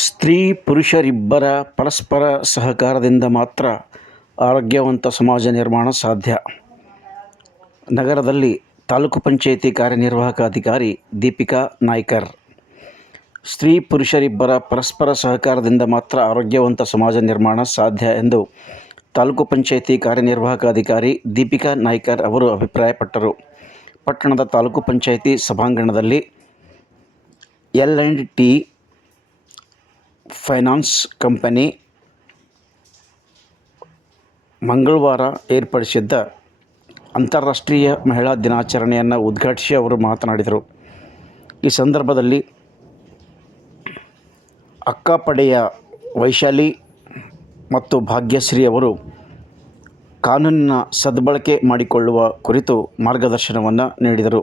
ಸ್ತ್ರೀ ಪುರುಷರಿಬ್ಬರ ಪರಸ್ಪರ ಸಹಕಾರದಿಂದ ಮಾತ್ರ ಆರೋಗ್ಯವಂತ ಸಮಾಜ ನಿರ್ಮಾಣ ಸಾಧ್ಯ. ನಗರದಲ್ಲಿ ತಾಲೂಕು ಪಂಚಾಯಿತಿ ಕಾರ್ಯನಿರ್ವಾಹಕ ಅಧಿಕಾರಿ ದೀಪಿಕಾ ನಾಯ್ಕರ್. ಸ್ತ್ರೀ ಪುರುಷರಿಬ್ಬರ ಪರಸ್ಪರ ಸಹಕಾರದಿಂದ ಮಾತ್ರ ಆರೋಗ್ಯವಂತ ಸಮಾಜ ನಿರ್ಮಾಣ ಸಾಧ್ಯ ಎಂದು ತಾಲೂಕು ಪಂಚಾಯಿತಿ ಕಾರ್ಯನಿರ್ವಾಹಕ ಅಧಿಕಾರಿ ದೀಪಿಕಾ ನಾಯ್ಕರ್ ಅವರು ಅಭಿಪ್ರಾಯಪಟ್ಟರು. ಪಟ್ಟಣದ ತಾಲೂಕು ಪಂಚಾಯಿತಿ ಸಭಾಂಗಣದಲ್ಲಿ L&T ಫೈನಾನ್ಸ್ ಕಂಪನಿ ಮಂಗಳವಾರ ಏರ್ಪಡಿಸಿದ್ದ ಅಂತಾರಾಷ್ಟ್ರೀಯ ಮಹಿಳಾ ದಿನಾಚರಣೆಯನ್ನು ಉದ್ಘಾಟಿಸಿ ಅವರು ಮಾತನಾಡಿದರು. ಈ ಸಂದರ್ಭದಲ್ಲಿ ಅಕ್ಕಪಡೆಯ ವೈಶಾಲಿ ಮತ್ತು ಭಾಗ್ಯಶ್ರೀ ಅವರು ಕಾನೂನಿನ ಸದ್ಬಳಕೆ ಮಾಡಿಕೊಳ್ಳುವ ಕುರಿತು ಮಾರ್ಗದರ್ಶನವನ್ನು ನೀಡಿದರು.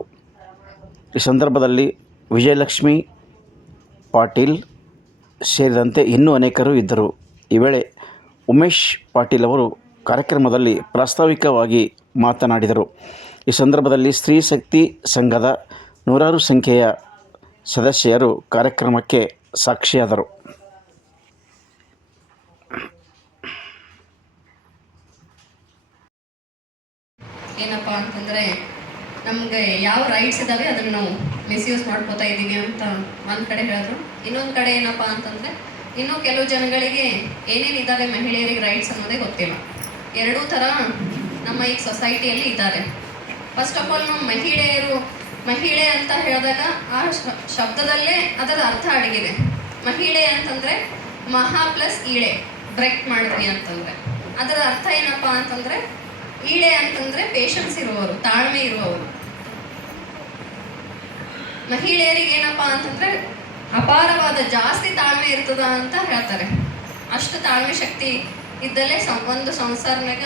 ಈ ಸಂದರ್ಭದಲ್ಲಿ ವಿಜಯಲಕ್ಷ್ಮಿ ಪಾಟೀಲ್ ಸೇರಿದಂತೆ ಇನ್ನೂ ಅನೇಕರು ಇದ್ದರು. ಈ ವೇಳೆ ಉಮೇಶ್ ಪಾಟೀಲ್ ಅವರು ಕಾರ್ಯಕ್ರಮದಲ್ಲಿ ಪ್ರಾಸ್ತಾವಿಕವಾಗಿ ಮಾತನಾಡಿದರು. ಈ ಸಂದರ್ಭದಲ್ಲಿ ಸ್ತ್ರೀ ಶಕ್ತಿ ಸಂಘದ ನೂರಾರು ಸಂಖ್ಯೆಯ ಸದಸ್ಯರು ಕಾರ್ಯಕ್ರಮಕ್ಕೆ ಸಾಕ್ಷಿಯಾದರು. ಏನಪ್ಪ ಅಂತಂದರೆ, ನಮಗೆ ಯಾವ ರೈಟ್ಸ್ ಇದ್ದಾವೆ ಅದನ್ನು ನಾವು ಮಿಸ್ಯೂಸ್ ಮಾಡ್ಕೋತಾ ಇದ್ದೀವಿ ಅಂತ ಒಂದು ಕಡೆ ಹೇಳಿದ್ರು. ಇನ್ನೊಂದು ಕಡೆ ಏನಪ್ಪ ಅಂತಂದರೆ, ಇನ್ನೂ ಕೆಲವು ಜನಗಳಿಗೆ ಏನೇನಿದ್ದಾವೆ ಮಹಿಳೆಯರಿಗೆ ರೈಟ್ಸ್ ಅನ್ನೋದೇ ಗೊತ್ತಿಲ್ಲ. ಎರಡೂ ಥರ ನಮ್ಮ ಈಗ ಸೊಸೈಟಿಯಲ್ಲಿ ಇದ್ದಾರೆ. ಫಸ್ಟ್ ಆಫ್ ಆಲ್ ನಾವು ಮಹಿಳೆ ಅಂತ ಹೇಳಿದಾಗ ಆ ಶಬ್ದದಲ್ಲೇ ಅದರ ಅರ್ಥ ಅಡಗಿದೆ. ಮಹಿಳೆ ಅಂತಂದರೆ ಮಹಾ ಪ್ಲಸ್ ಈಳೆ ಬ್ರೇಕ್ ಮಾಡಿದ್ವಿ ಅಂತಂದರೆ ಅದರ ಅರ್ಥ ಏನಪ್ಪ ಅಂತಂದರೆ, ಈಳೆ ಅಂತಂದರೆ ಪೇಷನ್ಸ್ ಇರುವವರು, ತಾಳ್ಮೆ ಇರುವವರು. ಮಹಿಳೆಯರಿಗೆ ಏನಪ್ಪ ಅಂತಂದರೆ ಅಪಾರವಾದ ಜಾಸ್ತಿ ತಾಳ್ಮೆ ಇರ್ತದ ಅಂತ ಹೇಳ್ತಾರೆ. ಅಷ್ಟು ತಾಳ್ಮೆ ಶಕ್ತಿ ಇದ್ದಲ್ಲೇ ಒಂದು ಸಂಸಾರನಾಗ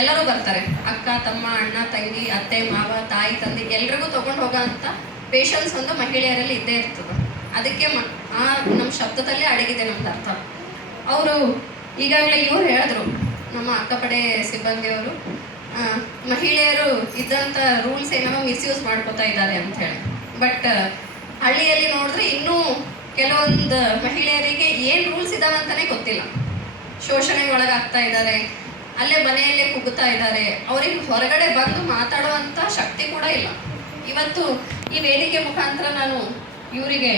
ಎಲ್ಲರೂ ಬರ್ತಾರೆ. ಅಕ್ಕ, ತಮ್ಮ, ಅಣ್ಣ, ತಂಗಿ, ಅತ್ತೆ, ಮಾವ, ತಾಯಿ, ತಂದೆ ಎಲ್ರಿಗೂ ತೊಗೊಂಡು ಹೋಗೋ ಅಂತ ಪೇಷನ್ಸ್ ಒಂದು ಮಹಿಳೆಯರಲ್ಲಿ ಇದ್ದೇ ಇರ್ತದೆ. ಅದಕ್ಕೆ ನಮ್ಮ ಶಬ್ದದಲ್ಲೇ ಅಡಗಿದೆ ನಮ್ದು ಅರ್ಥ. ಅವರು ಈಗಾಗಲೇ ಇವ್ರು ಹೇಳಿದ್ರು, ನಮ್ಮ ಅಕ್ಕಪಡೆ ಸಿಬ್ಬಂದಿಯವರು, ಮಹಿಳೆಯರು ಇದ್ದಂಥ ರೂಲ್ಸ್ ಏನೋ ಮಿಸ್ಯೂಸ್ ಮಾಡ್ಕೋತಾ ಇದ್ದಾರೆ ಅಂತ ಹೇಳಿ. ಬಟ್ ಹಳ್ಳಿಯಲ್ಲಿ ನೋಡಿದ್ರೆ ಇನ್ನೂ ಕೆಲವೊಂದು ಮಹಿಳೆಯರಿಗೆ ಏನು ರೂಲ್ಸ್ ಇದಾವೆ ಅಂತಲೇ ಗೊತ್ತಿಲ್ಲ. ಶೋಷಣೆಗೆ ಒಳಗಾಗ್ತಾ ಇದ್ದಾರೆ, ಅಲ್ಲೇ ಮನೆಯಲ್ಲೇ ಕುಗ್ಗುತ್ತಾ ಇದ್ದಾರೆ. ಅವರಿಗೆ ಹೊರಗಡೆ ಬಂದು ಮಾತಾಡುವಂಥ ಶಕ್ತಿ ಕೂಡ ಇಲ್ಲ. ಇವತ್ತು ಈ ವೇದಿಕೆ ಮುಖಾಂತರ ನಾನು ಇವರಿಗೆ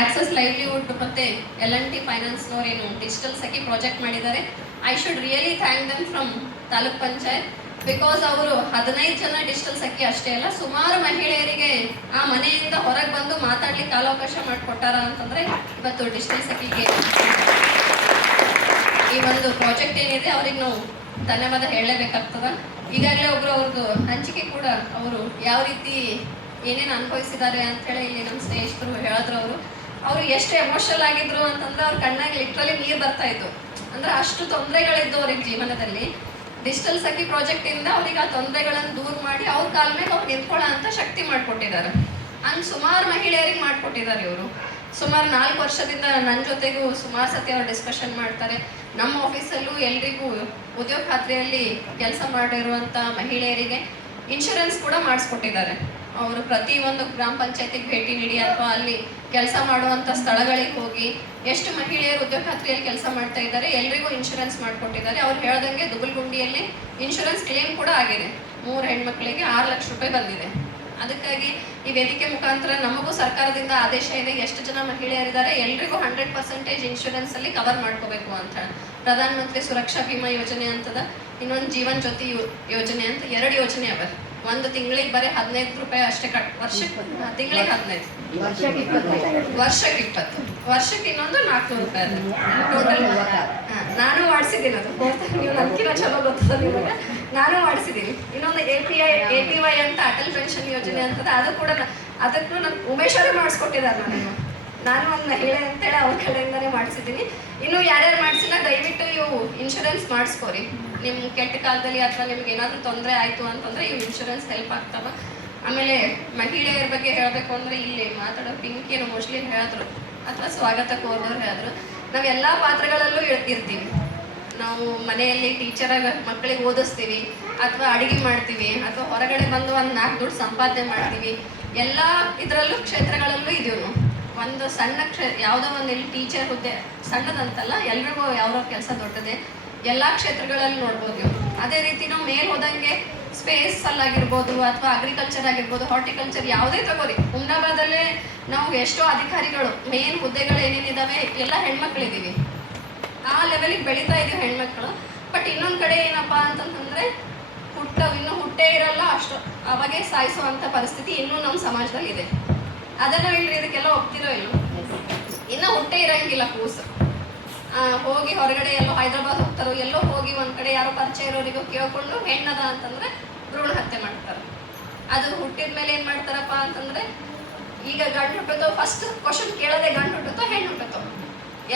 ಆಕ್ಸಸ್ ಲೈವ್ಲಿಹುಡ್ ಮತ್ತು L&T ಫೈನಾನ್ಸ್ನವರೇನು ಡಿಜಿಟಲ್ ಸಖಿ ಪ್ರಾಜೆಕ್ಟ್ ಮಾಡಿದ್ದಾರೆ. I should really thank dum from taluk panchayat. Because ಅವರು 15 ಜನ ಡಿಜಿಟಲ್ ಸಖಿ ಅಷ್ಟೇ ಅಲ್ಲ, ಸುಮಾರು ಮಹಿಳೆಯರಿಗೆ ಆ ಮನೆಯಿಂದ ಹೊರಗೆ ಬಂದು ಮಾತಾಡ್ಲಿಕ್ಕೆ ಕಾಲಾವಕಾಶ ಮಾಡಿಕೊಟ್ಟಾರ ಅಂತಂದರೆ ಇವತ್ತು ಡಿಜಿಟಲ್ ಸಖಿಗೆ ಈ ಒಂದು ಪ್ರಾಜೆಕ್ಟ್ ಏನಿದೆ ಅವ್ರಿಗೆ ನಾವು ಧನ್ಯವಾದ ಹೇಳಲೇಬೇಕಾಗ್ತದ. ಈಗಾಗಲೇ ಒಬ್ರು ಅವ್ರದ್ದು ಹಂಚಿಕೆ ಕೂಡ ಅವರು ಯಾವ ರೀತಿ ಏನೇನು ಅನುಭವಿಸಿದ್ದಾರೆ ಅಂಥೇಳಿ ಇಲ್ಲಿ ನಮ್ಮ ಸ್ನೇಹಿತರು ಹೇಳಿದ್ರು. ಅವರು ಎಷ್ಟು ಎಮೋಷನಲ್ ಆಗಿದ್ರು ಅಂತಂದ್ರೆ ಅವ್ರ ಕಣ್ಣಾಗಿ ಲಿಟ್ರಲಿ ನೀರು ಬರ್ತಾ ಇತ್ತು. ಅಂದ್ರೆ ಅಷ್ಟು ತೊಂದರೆಗಳಿದ್ದು ಅವ್ರಿಗೆ ಜೀವನದಲ್ಲಿ. ಡಿಜಿಟಲ್ ಸಖಿ ಪ್ರಾಜೆಕ್ಟಿಂದ ಅವ್ರಿಗೆ ಆ ತೊಂದರೆಗಳನ್ನು ದೂರ ಮಾಡಿ ಅವ್ರ ಕಾಲ ಮೇಲೆ ಅವ್ರು ನಿಂತ್ಕೊಳ್ಳೋ ಅಂತ ಶಕ್ತಿ ಮಾಡಿಕೊಟ್ಟಿದ್ದಾರೆ. ಹಂಗೆ ಸುಮಾರು ಮಹಿಳೆಯರಿಗೆ ಮಾಡಿಕೊಟ್ಟಿದ್ದಾರೆ ಇವರು. ಸುಮಾರು 4 ವರ್ಷದಿಂದ ನನ್ನ ಜೊತೆಗೂ ಸುಮಾರು ಸತಿ ಅವ್ರು ಡಿಸ್ಕಷನ್ ಮಾಡ್ತಾರೆ. ನಮ್ಮ ಆಫೀಸಲ್ಲೂ ಎಲ್ರಿಗೂ ಉದ್ಯೋಗ ಖಾತ್ರಿಯಲ್ಲಿ ಕೆಲಸ ಮಾಡಿರುವಂಥ ಮಹಿಳೆಯರಿಗೆ ಇನ್ಶೂರೆನ್ಸ್ ಕೂಡ ಮಾಡಿಸ್ಕೊಟ್ಟಿದ್ದಾರೆ. ಅವರು ಪ್ರತಿಯೊಂದು ಗ್ರಾಮ ಪಂಚಾಯತಿಗೆ ಭೇಟಿ ನೀಡಿ ಅಥವಾ ಅಲ್ಲಿ ಕೆಲಸ ಮಾಡುವಂಥ ಸ್ಥಳಗಳಿಗೆ ಹೋಗಿ ಎಷ್ಟು ಮಹಿಳೆಯರು ಉದ್ಯೋಗ ಖಾತ್ರಿಯಲ್ಲಿ ಕೆಲಸ ಮಾಡ್ತಾ ಇದ್ದಾರೆ ಎಲ್ರಿಗೂ ಇನ್ಶೂರೆನ್ಸ್ ಮಾಡಿಕೊಟ್ಟಿದ್ದಾರೆ. ಅವ್ರು ಹೇಳ್ದಂಗೆ ದುಬಲ್ಗುಂಡಿಯಲ್ಲಿ ಇನ್ಶೂರೆನ್ಸ್ ಕ್ಲೇಮ್ ಕೂಡ ಆಗಿದೆ. 3 ಹೆಣ್ಮಕ್ಳಿಗೆ 6 ಲಕ್ಷ ರೂಪಾಯಿ ಬಂದಿದೆ. ಅದಕ್ಕಾಗಿ ಈ ವೇದಿಕೆ ಮುಖಾಂತರ ನಮಗೂ ಸರ್ಕಾರದಿಂದ ಆದೇಶ ಇದೆ, ಎಷ್ಟು ಜನ ಮಹಿಳೆಯರಿದ್ದಾರೆ ಎಲ್ರಿಗೂ 100% ಇನ್ಶೂರೆನ್ಸ್ ಅಲ್ಲಿ ಕವರ್ ಮಾಡ್ಕೋಬೇಕು ಅಂತ ಹೇಳಿ. ಪ್ರಧಾನ ಮಂತ್ರಿ ಸುರಕ್ಷಾ ಬಿಮಾ ಯೋಜನೆ ಅಂತದ, ಇನ್ನೊಂದು ಜೀವನ್ ಜ್ಯೋತಿ ಯೋಜನೆ ಅಂತ 2 ಯೋಜನೆ ಅವ. ಒಂದು ತಿಂಗಳಿಗೆ ಬರೀ 15 ರೂಪಾಯಿ ಅಷ್ಟೇ ವರ್ಷಕ್ಕೆ, ತಿಂಗಳಿಗೆ 15, ವರ್ಷಕ್ಕೆ 20, ವರ್ಷಕ್ಕೆ ಇನ್ನೊಂದು 400 ರೂಪಾಯಿ ಅದ ಟೋಟಲ್. ನಾನು ಮಾಡಿಸಿದ್ದೀನಿ ಅದು. ನೀವು ನನ್ಕಿನ ಚಲೋ ಗೊತ್ತದ ನಿಮಗೆ. ನಾನು ಮಾಡಿಸಿದ್ದೀನಿ. ಇನ್ನೊಂದು APY ಅಂತ ಅಟಲ್ ಪೆನ್ಷನ್ ಯೋಜನೆ ಅಂತದ, ಅದು ಕೂಡ ಅದಕ್ಕೂ ನನ್ನ ಉಮೇಶ್ ಅವರೇ ಮಾಡಿಸ್ಕೊಟ್ಟಿದ್ದಾರೆ. ನಾನು ಒಂದು ಮಹಿಳೆ ಅಂತೇಳಿ ಅವ್ರ ಕಡೆಯಿಂದನೇ ಮಾಡಿಸಿದ್ದೀನಿ. ಇನ್ನೂ ಯಾರ್ಯಾರು ಮಾಡಿಸಿಲ್ಲ ದಯವಿಟ್ಟು ಇವು ಇನ್ಶೂರೆನ್ಸ್ ಮಾಡಿಸ್ಕೋರಿ. ನಿಮ್ಮ ಕೆಟ್ಟ ಕಾಲದಲ್ಲಿ ಅಥವಾ ನಿಮ್ಗೆ ಏನಾದರೂ ತೊಂದರೆ ಆಯಿತು ಅಂತಂದರೆ ಇವು ಇನ್ಶೂರೆನ್ಸ್ ಹೆಲ್ಪ್ ಆಗ್ತಾವ. ಆಮೇಲೆ ಮಹಿಳೆಯರ ಬಗ್ಗೆ ಹೇಳಬೇಕು ಅಂದರೆ, ಇಲ್ಲಿ ಮಾತಾಡೋ ಪಿಂಕಿಯನ್ನು ಮೋಸ್ಟ್ಲಿ ಹೇಳಿದ್ರು ಅಥವಾ ಸ್ವಾಗತ ಕೋರ್ದವ್ರು ಹೇಳಿದ್ರು, ನಾವು ಎಲ್ಲ ಪಾತ್ರಗಳಲ್ಲೂ ಇರ್ತೀವಿ. ನಾವು ಮನೆಯಲ್ಲಿ ಟೀಚರಾಗಿ ಮಕ್ಕಳಿಗೆ ಓದಿಸ್ತೀವಿ, ಅಥವಾ ಅಡುಗೆ ಮಾಡ್ತೀವಿ, ಅಥವಾ ಹೊರಗಡೆ ಬಂದು ಒಂದು 4 ದುಡ್ಡು ಸಂಪಾದನೆ ಮಾಡ್ತೀವಿ. ಎಲ್ಲ ಇದರಲ್ಲೂ ಕ್ಷೇತ್ರಗಳಲ್ಲೂ ಇದೀವಿ ನಾವು. ಒಂದು ಸಣ್ಣ ಯಾವುದೋ ಒಂದು ಇಲ್ಲಿ ಟೀಚರ್ ಹುದ್ದೆ ಸಣ್ಣದಂತಲ್ಲ, ಎಲ್ರಿಗೂ ಯಾವ್ಯಾವ ಕೆಲಸ ದೊಡ್ಡದೆ, ಎಲ್ಲ ಕ್ಷೇತ್ರಗಳಲ್ಲಿ ನೋಡ್ಬೋದು ನೀವು. ಅದೇ ರೀತಿ ನಾವು ಮೇಲೆ ಹೋದಂಗೆ ಸ್ಪೇಸಲ್ಲಾಗಿರ್ಬೋದು ಅಥವಾ ಅಗ್ರಿಕಲ್ಚರ್ ಆಗಿರ್ಬೋದು, ಹಾರ್ಟಿಕಲ್ಚರ್ ಯಾವುದೇ ತಗೋರಿ, ಹುಮ್ನಾಬಾದಲ್ಲೇ ನಾವು ಎಷ್ಟೋ ಅಧಿಕಾರಿಗಳು ಮೇನ್ ಹುದ್ದೆಗಳು ಏನೇನಿದ್ದಾವೆ ಎಲ್ಲ ಹೆಣ್ಮಕ್ಳಿದ್ದೀವಿ. ಆ ಲೆವೆಲಿಗೆ ಬೆಳೀತಾ ಇದೀವಿ ಹೆಣ್ಮಕ್ಳು. ಬಟ್ ಇನ್ನೊಂದು ಕಡೆ ಏನಪ್ಪ ಅಂತಂತಂದರೆ ಇನ್ನೂ ಹುಟ್ಟೇ ಇರಲ್ಲ, ಅಷ್ಟು ಅವಾಗೇ ಸಾಯಿಸುವಂಥ ಪರಿಸ್ಥಿತಿ ಇನ್ನೂ ನಮ್ಮ ಸಮಾಜದಲ್ಲಿ ಇದೆ. ಅದನ್ನು ಹೇಳ್ರಿ, ಇದಕ್ಕೆಲ್ಲ ಒಪ್ತಿರೋ ಇಲ್ಲ. ಇನ್ನೂ ಹುಟ್ಟೇ ಇರೋಂಗಿಲ್ಲ ಕೂಸು. ಹೋಗಿ ಹೊರಗಡೆ ಎಲ್ಲೋ ಹೈದ್ರಾಬಾದ್ ಹೋಗ್ತಾರೋ, ಎಲ್ಲೋ ಹೋಗಿ ಒಂದು ಕಡೆ ಯಾರೋ ಪರಿಚಯ ಇರೋರಿಗೂ ಕೇಳ್ಕೊಂಡು ಹೆಣ್ಣದ ಅಂತಂದರೆ ಭ್ರೂಣ ಹತ್ಯೆ ಮಾಡ್ತಾರೆ. ಅದು ಹುಟ್ಟಿದ ಮೇಲೆ ಏನು ಮಾಡ್ತಾರಪ್ಪ ಅಂತಂದರೆ, ಈಗ ಗಂಡು ಹುಟ್ಟುತ್ತೋ ಫಸ್ಟ್ ಕ್ವಶನ್ ಕೇಳೋದೆ ಗಂಡು ಹುಟ್ಟುತ್ತೋ ಹೆಣ್ಣು ಹುಟ್ಟುತ್ತೋ.